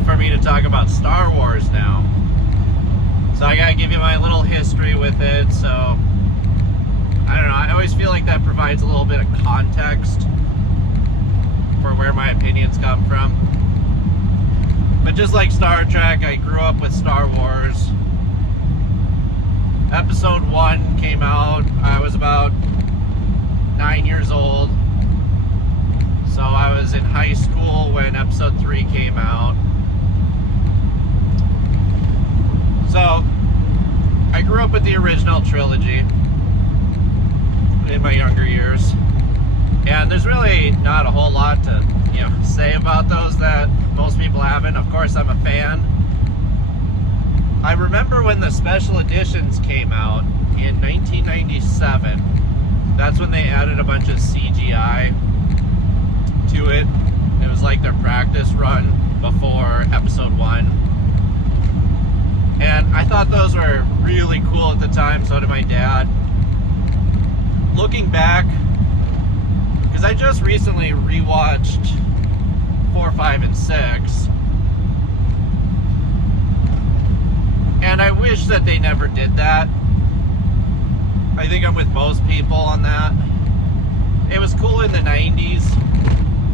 mood for me to talk about Star Wars now. So I gotta give you my little history with it. So, I don't know, I always feel like that provides a little bit of context for where my opinions come from. But just like Star Trek, I grew up with Star Wars. Episode 1 came out, I was about 9 years old. So I was in high school when episode 3 came out. So I grew up with the original trilogy in my younger years. And there's really not a whole lot to, say about those that most people haven't. Of course, I'm a fan. I remember when the special editions came out in 1997. That's when they added a bunch of CGI to it. It was like their practice run before episode 1. And I thought those were really cool at the time, so did my dad. Looking back, because I just recently rewatched 4, 5, and 6. And I wish that they never did that. I think I'm with most people on that. It was cool in the 90s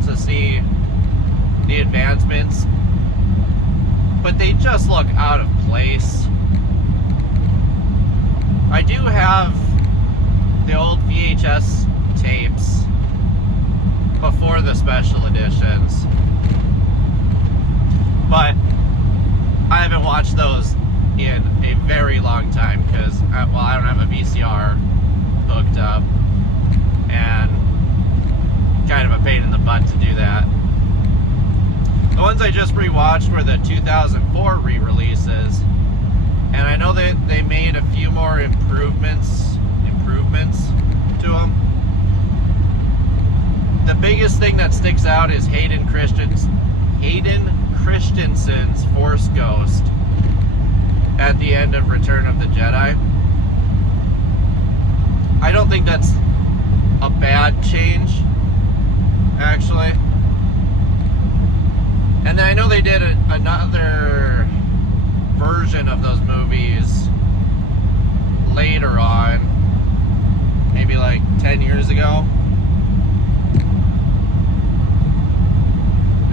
to see the advancements, but they just look out of place. I do have the old VHS tapes before the special editions, but I haven't watched those in a very long time because, I don't have a VCR hooked up, and kind of a pain in the butt to do that. The ones I just rewatched were the 2004 re-releases, and I know that they made a few more improvements to them. The biggest thing that sticks out is Hayden Christensen's Force Ghost at the end of Return of the Jedi. I don't think that's a bad change, actually. And then I know they did another version of those movies later on, maybe like 10 years ago.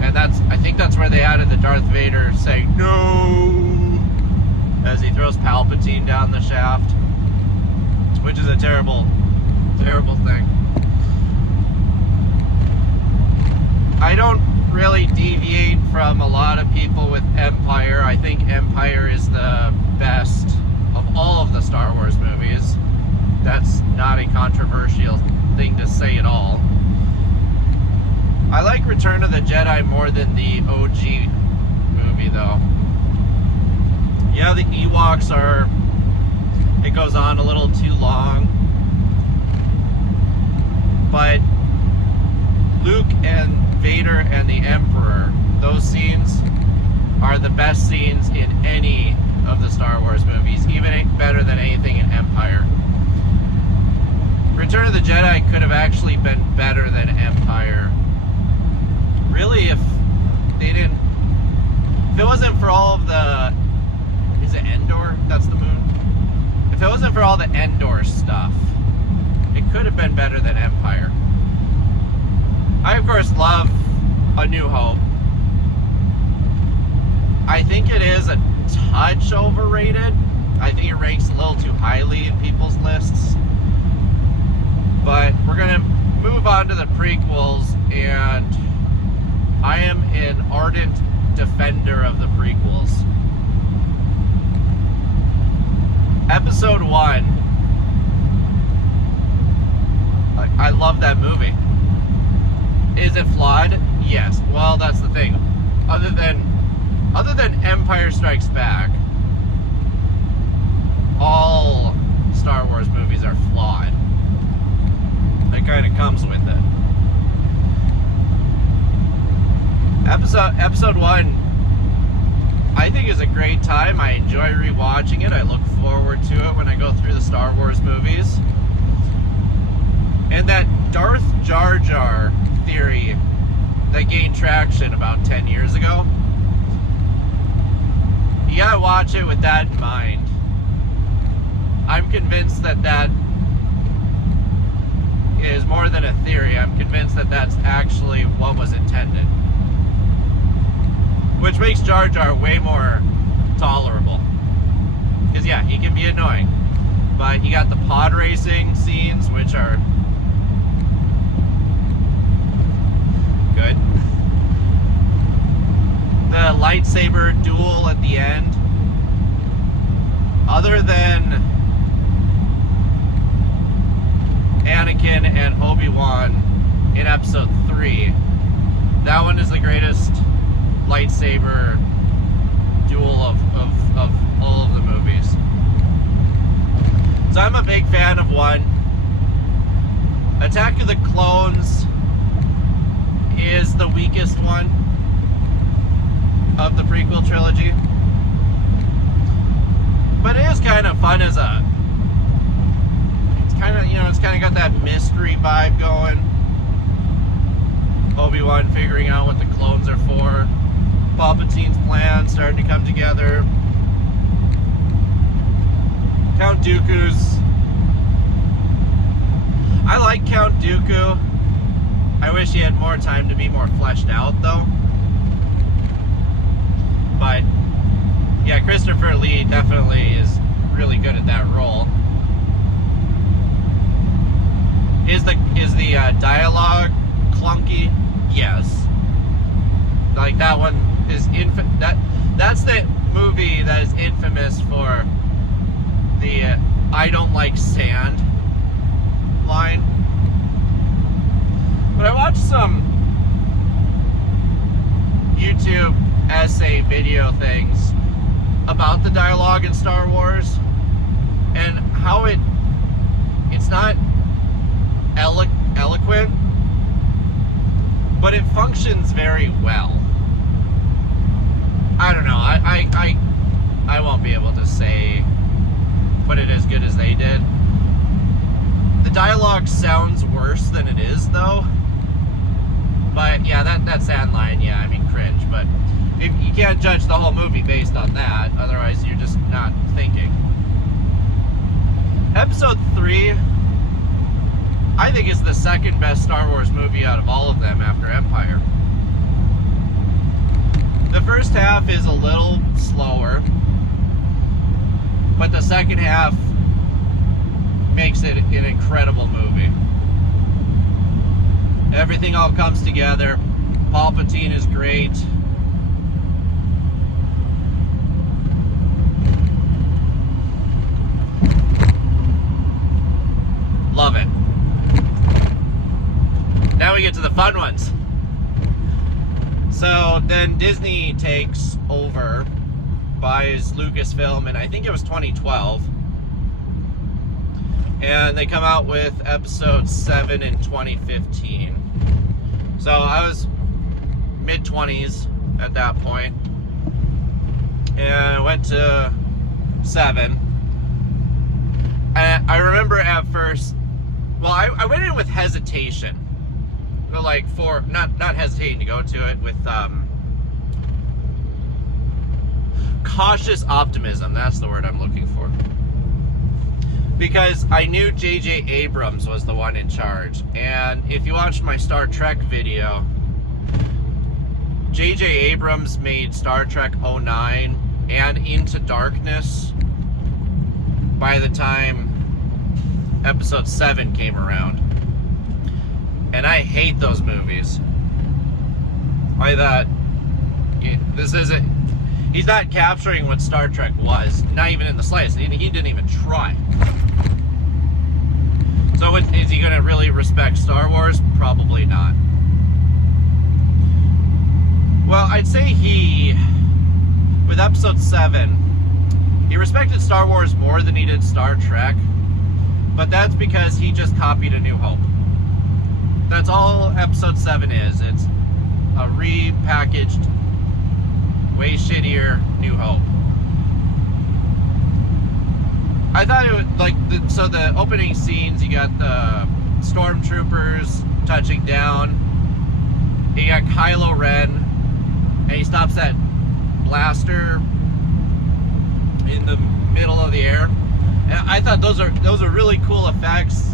And I think that's where they added the Darth Vader saying "no" as he throws Palpatine down the shaft, which is a terrible, terrible thing. I don't really deviate from a lot of people with Empire. I think Empire is the best of all of the Star Wars movies. That's not a controversial thing to say at all. I like Return of the Jedi more than the OG movie, though. Yeah, the Ewoks it goes on a little too long. But Luke and Vader and the Emperor, those scenes are the best scenes in any of the Star Wars movies, even better than anything in Empire. Return of the Jedi could have actually been better than Empire. Really, if it wasn't for all of the, is it Endor? That's the moon? If it wasn't for all the Endor stuff, it could have been better than Empire. I, of course, love A New Hope. I think it is a touch overrated. I think it ranks a little too highly in people's lists. But we're going to move on to the prequels, and I am an ardent defender of the prequels. Episode 1, I love that movie. Is it flawed? Yes. Well, that's the thing. Other than Empire Strikes Back, all Star Wars movies are flawed. It kind of comes with it. Episode 1, I think is a great time. I enjoy rewatching it. I look forward to it when I go through the Star Wars movies. And that Darth Jar Jar theory that gained traction about 10 years ago, you gotta watch it with that in mind. I'm convinced that that is more than a theory. I'm convinced that that's actually what was intended. Which makes Jar Jar way more tolerable. Because yeah, he can be annoying. But you got the pod racing scenes, which are good. The lightsaber duel at the end. Other than Anakin and Obi-Wan in episode 3, that one is the greatest lightsaber duel of all of the movies. So I'm a big fan of 1. Attack of the Clones is the weakest one of the prequel trilogy. But it is kind of fun as a... It's kind of, it's kind of got that mystery vibe going. Obi-Wan figuring out what the clones are for. Palpatine's plan starting to come together. Count Dooku's... I like Count Dooku. I wish he had more time to be more fleshed out, though. But, yeah, Christopher Lee definitely is really good at that role. Is the dialogue clunky? Yes. Like, that one is that's the movie that is infamous for the I don't like sand line. But I watched some YouTube essay video things about the dialogue in Star Wars and how it's not eloquent, but it functions very well. I don't know. I won't be able to say put it as good as they did. The dialogue sounds worse than it is, though. But yeah, that sand line, yeah, I mean, cringe. But you can't judge the whole movie based on that. Otherwise, you're just not thinking. Episode 3, I think, is the second best Star Wars movie out of all of them after Empire. The first half is a little slower, but the second half makes it an incredible movie. Everything all comes together. Palpatine is great. Love it. Now we get to the fun ones. So then Disney takes over, buys Lucasfilm, and I think it was 2012. And they come out with episode 7 in 2015. So I was mid-20s at that point. And I went to 7. And I remember at first, well, I went in with hesitation. Like, for not hesitating to go to it, with cautious optimism. That's the word I'm looking for. Because I knew J.J. Abrams was the one in charge. And if you watched my Star Trek video, J.J. Abrams made Star Trek 09 and Into Darkness by the time episode 7 came around. And I hate those movies. I thought, he's not capturing what Star Trek was. Not even in the slightest. He didn't even try. So is he going to really respect Star Wars? Probably not. Well, I'd say with episode 7, he respected Star Wars more than he did Star Trek. But that's because he just copied A New Hope. That's all episode 7 is. It's a repackaged, way shittier New Hope. I thought it would, like, so the opening scenes, you got the stormtroopers touching down. You got Kylo Ren, and he stops that blaster in the middle of the air. And I thought those are really cool effects.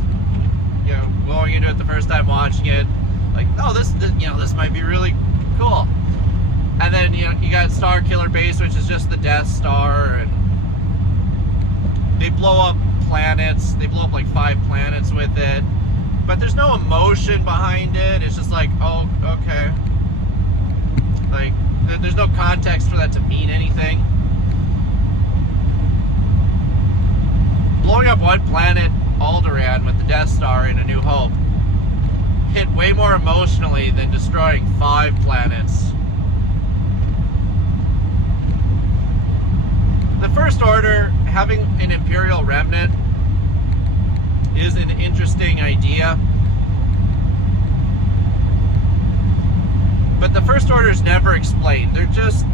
You know, going into it the first time watching it, like, oh, this might be really cool. And then, you know, you got Star Killer Base, which is just the Death Star, and they blow up planets. They blow up like 5 planets with it, but there's no emotion behind it. It's just like, oh, okay. Like, there's no context for that to mean anything. Blowing up one planet, Alderaan, with the Death Star in A New Hope, hit way more emotionally than destroying 5 planets. The First Order, having an Imperial remnant, is an interesting idea. But the First Order is never explained. They're just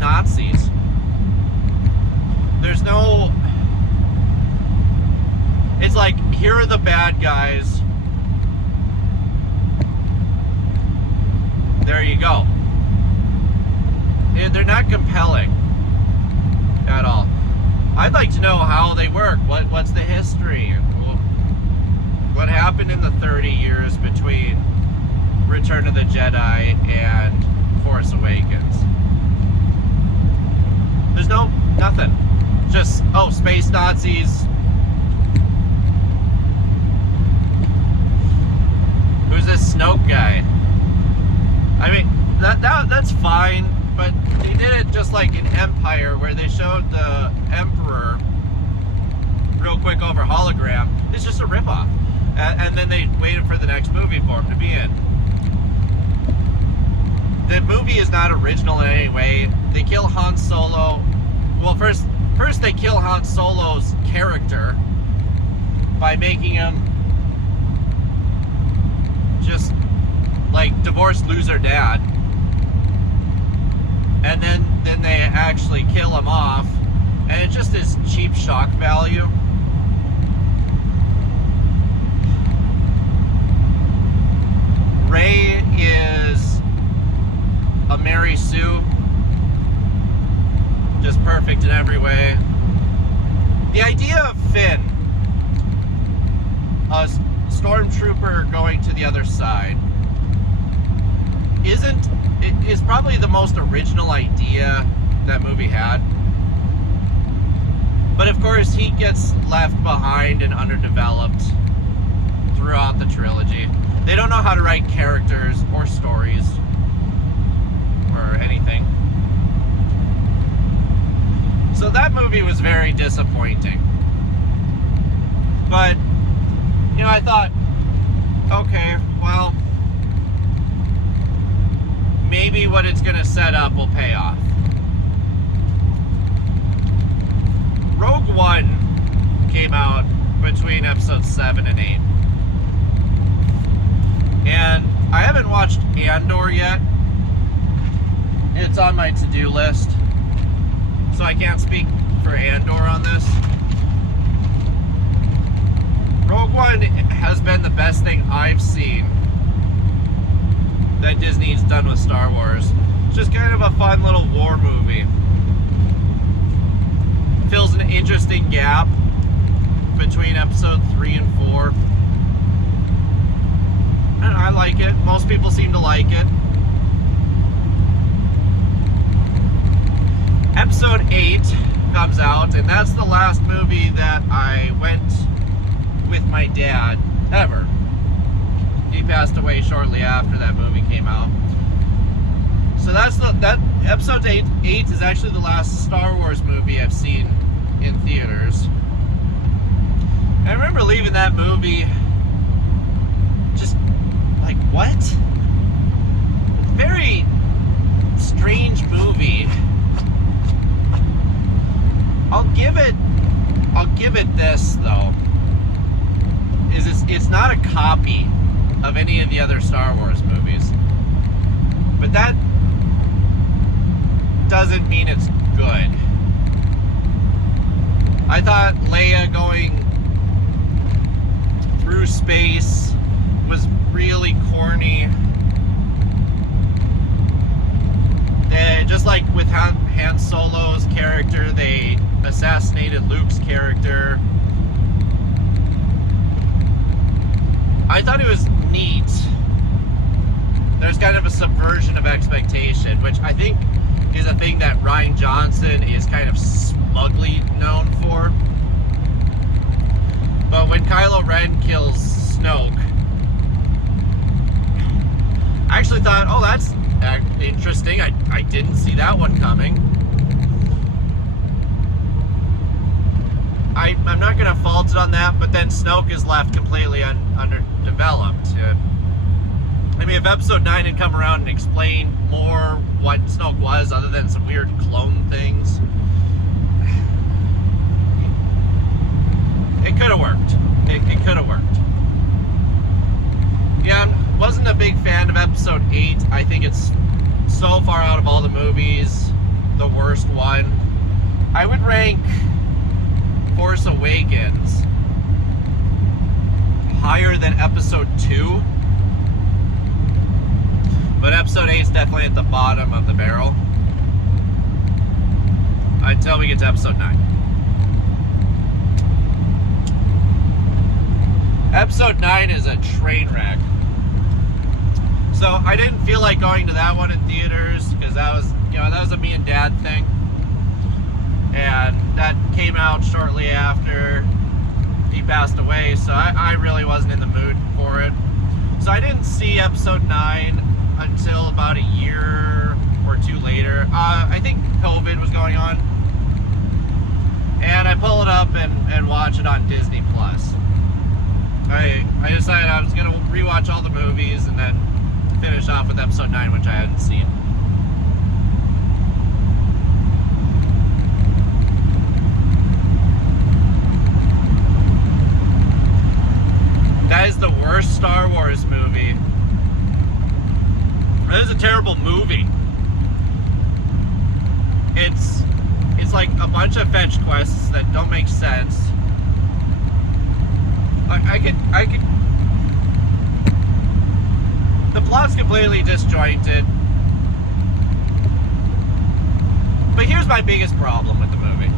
Nazis. There's no... It's like, here are the bad guys. There you go. They're not compelling at all. I'd like to know how they work. What's the history? What happened in the 30 years between Return of the Jedi and Force Awakens? There's nothing. Just, oh, space Nazis. Who's this Snoke guy? I mean, that's fine, but they did it just like in Empire, where they showed the Emperor real quick over hologram. It's just a ripoff. And then they waited for the next movie for him to be in. The movie is not original in any way. They kill Han Solo. Well, first they kill Han Solo's character by making him just like divorced loser dad. And then they actually kill him off, and it just is cheap shock value. Rey is a Mary Sue, just perfect in every way. The idea of Finn, a stormtrooper going to the other side, is probably the most original idea that movie had. But of course, he gets left behind and underdeveloped throughout the trilogy. They don't know how to write characters or stories or anything. So that movie was very disappointing. But, you know, I thought, okay, well, maybe what it's going to set up will pay off. Rogue One came out between episodes 7 and 8. And I haven't watched Andor yet. It's on my to-do list, so I can't speak for Andor on this. Rogue One has been the best thing I've seen that Disney's done with Star Wars. It's just kind of a fun little war movie. Fills an interesting gap between episode 3 and 4. And I like it. Most people seem to like it. Episode 8 comes out, and that's the last movie that I went with my dad ever. He passed away shortly after that movie came out. So that episode 8 is actually the last Star Wars movie I've seen in theaters. I remember leaving that movie just like, what? Very strange movie. I'll give it this though. It's not a copy of any of the other Star Wars movies. But that doesn't mean it's good. I thought Leia going through space was really corny. And just like with Han Solo's character. They assassinated Luke's character. I thought it was neat. There's kind of a subversion of expectation, which I think is a thing that Rian Johnson is kind of smugly known for. But when Kylo Ren kills Snoke, I actually thought, oh, that's interesting. I didn't see that one coming. I'm not going to fault it on that, but then Snoke is left completely underdeveloped. I mean, if Episode 9 had come around and explained more what Snoke was, other than some weird clone things, it could have worked. It could have worked. Yeah, I wasn't a big fan of Episode 8. I think it's so far out of all the movies, the worst one. I would rank Force Awakens higher than Episode 2. But Episode 8 is definitely at the bottom of the barrel. Until we get to Episode 9. Episode 9 is a train wreck. So I didn't feel like going to that one in theaters because that was a me and Dad thing. And that came out shortly after he passed away, so I really wasn't in the mood for it. So I didn't see Episode 9 until about a year or two later. I think COVID was going on. And I pull it up and watch it on Disney Plus. I decided I was going to rewatch all the movies and then finish off with Episode 9, which I hadn't seen. That is the worst Star Wars movie. That is a terrible movie. It's like a bunch of fetch quests that don't make sense. I could. The plot's completely disjointed. But here's my biggest problem with the movie.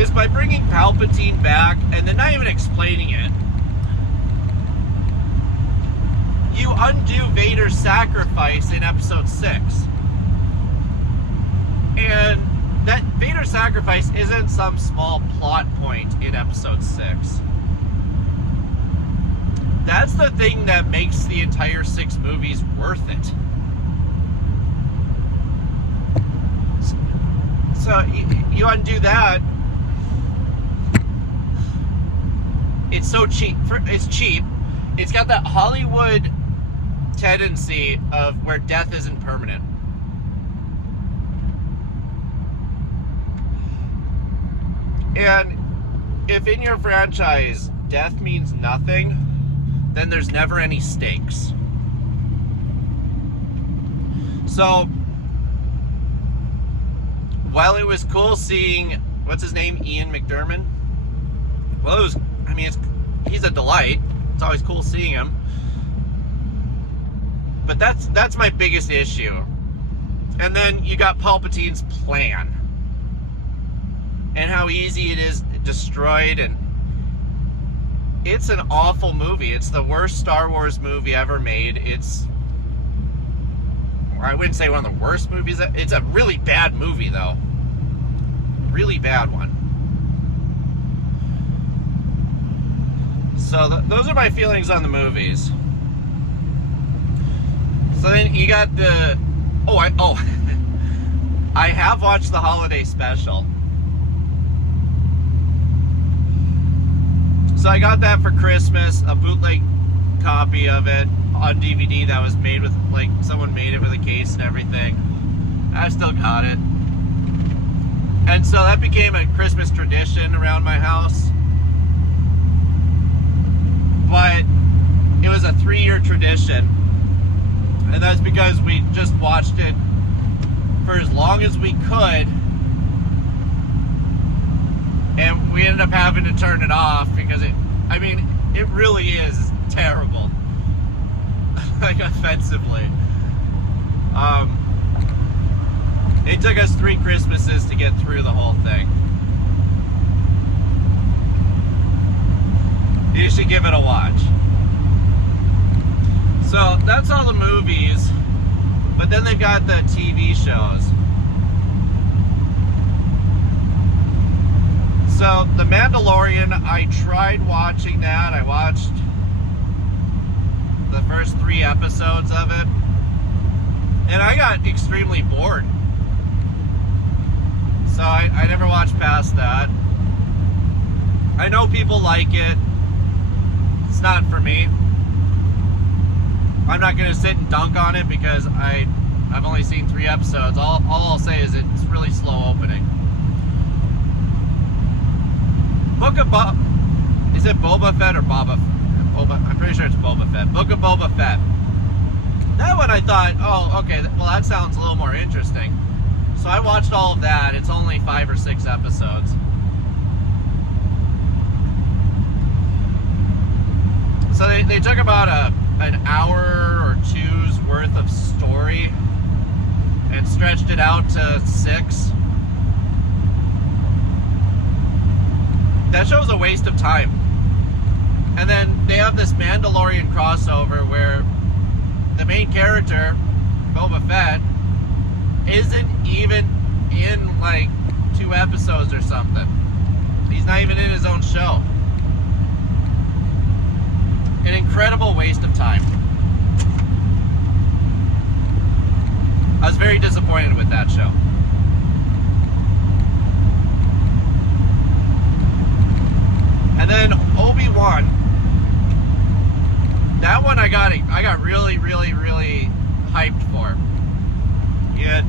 Is by bringing Palpatine back and then not even explaining it, you undo Vader's sacrifice in Episode 6. And that Vader sacrifice isn't some small plot point in Episode 6. That's the thing that makes the entire 6 movies worth it. So you undo that. It's so cheap. It's cheap. It's got that Hollywood tendency of where death isn't permanent. And if in your franchise death means nothing, then there's never any stakes. So, while it was cool seeing, what's his name, Ian McDiarmid? Well, it was, he's a delight. It's always cool seeing him. But that's my biggest issue. And then you got Palpatine's plan. And how easy it is destroyed, and it's an awful movie. It's the worst Star Wars movie ever made. I wouldn't say one of the worst movies. It's a really bad movie, though. Really bad one. So those are my feelings on the movies. So then you got the... I have watched the holiday special. So I got that for Christmas, a bootleg copy of it on DVD that was made with, someone made it with a case and everything. I still got it. And so that became a Christmas tradition around my house. But it was a 3-year tradition. And that's because we just watched it for as long as we could. And we ended up having to turn it off because it really is terrible. like offensively. It took us 3 Christmases to get through the whole thing. You should give it a watch. So that's all the movies, but then they've got the TV shows. So The Mandalorian, I tried watching that. I watched the first 3 episodes of it, and I got extremely bored. So I never watched past that. I know people like it. It's not for me. I'm not going to sit and dunk on it because I've only seen 3 episodes. All I'll say is it's really slow opening. Book of is it Boba Fett or Boba? I'm pretty sure it's Boba Fett. Book of Boba Fett. That one I thought, oh, okay, well that sounds a little more interesting. So I watched all of that. It's only 5 or 6 episodes. So they took about an hour or 2's worth of story and stretched it out to 6. That show's a waste of time. And then they have this Mandalorian crossover where the main character, Boba Fett, isn't even in like 2 episodes or something. He's not even in his own show. An incredible waste of time. I was very disappointed with that show. And then Obi-Wan. That one I got really, really, really hyped for. You had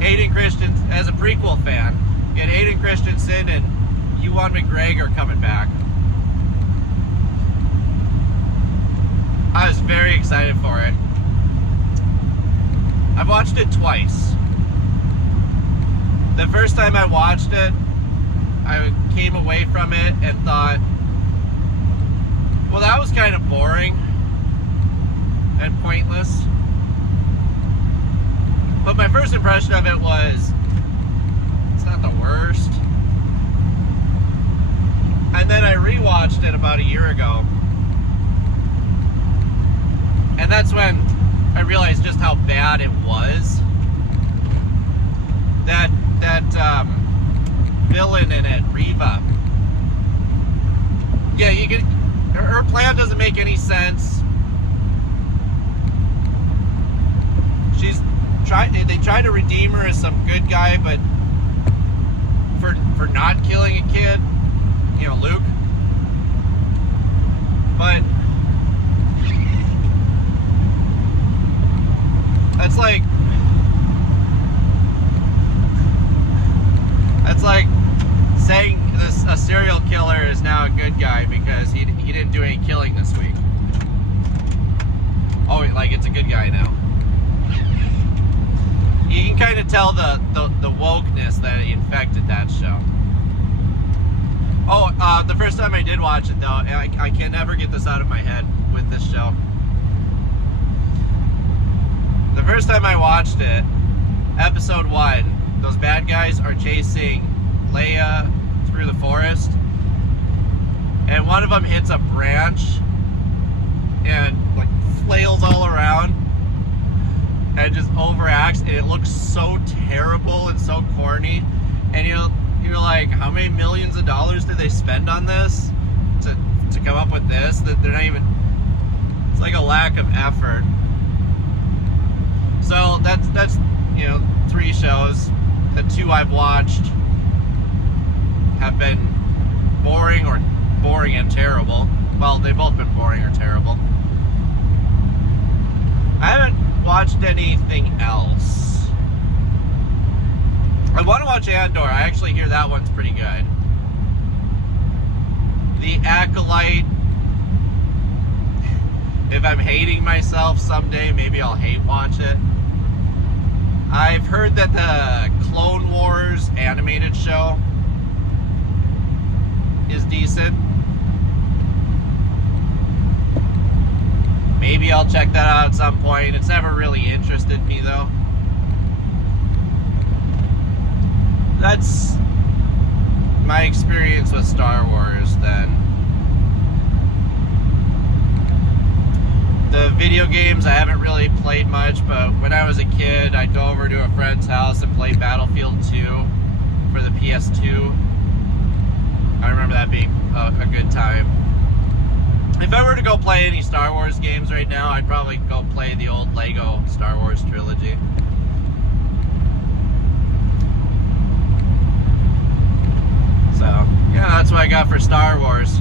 Hayden Christensen, as a prequel fan, you had Hayden Christensen and Ewan McGregor coming back. I was very excited for it. I've watched it twice. The first time I watched it, I came away from it and thought, well, that was kind of boring and pointless. But my first impression of it was, it's not the worst. And then I rewatched it about a year ago. And that's when I realized just how bad it was. That villain in it, Reva. Yeah, you can. Her plan doesn't make any sense. They try to redeem her as some good guy, but for not killing a kid, you know, Luke. But that's like saying a serial killer is now a good guy because he didn't do any killing this week. Oh, like it's a good guy now. You can kind of tell the wokeness that infected that show. Oh, the first time I did watch it though, I can never get this out of my head with this show. The first time I watched it, episode 1, those bad guys are chasing Leia through the forest, and one of them hits a branch and like flails all around and just overacts, and it looks so terrible and so corny, and you're like, how many millions of dollars did they spend on this to come up with this? That they're not even, it's like a lack of effort. So that's 3 shows. The 2 I've watched have been boring and terrible. Well, they've both been boring or terrible. I haven't watched anything else. I want to watch Andor. I actually hear that one's pretty good. The Acolyte. If I'm hating myself someday, maybe I'll hate watch it. I've heard that the Clone Wars animated show is decent. Maybe I'll check that out at some point. It's never really interested me though. That's my experience with Star Wars then. The video games I haven't really played much, but when I was a kid, I'd go over to a friend's house and play Battlefield 2 for the PS2. I remember that being a good time. If I were to go play any Star Wars games right now, I'd probably go play the old Lego Star Wars trilogy. So, yeah, that's what I got for Star Wars.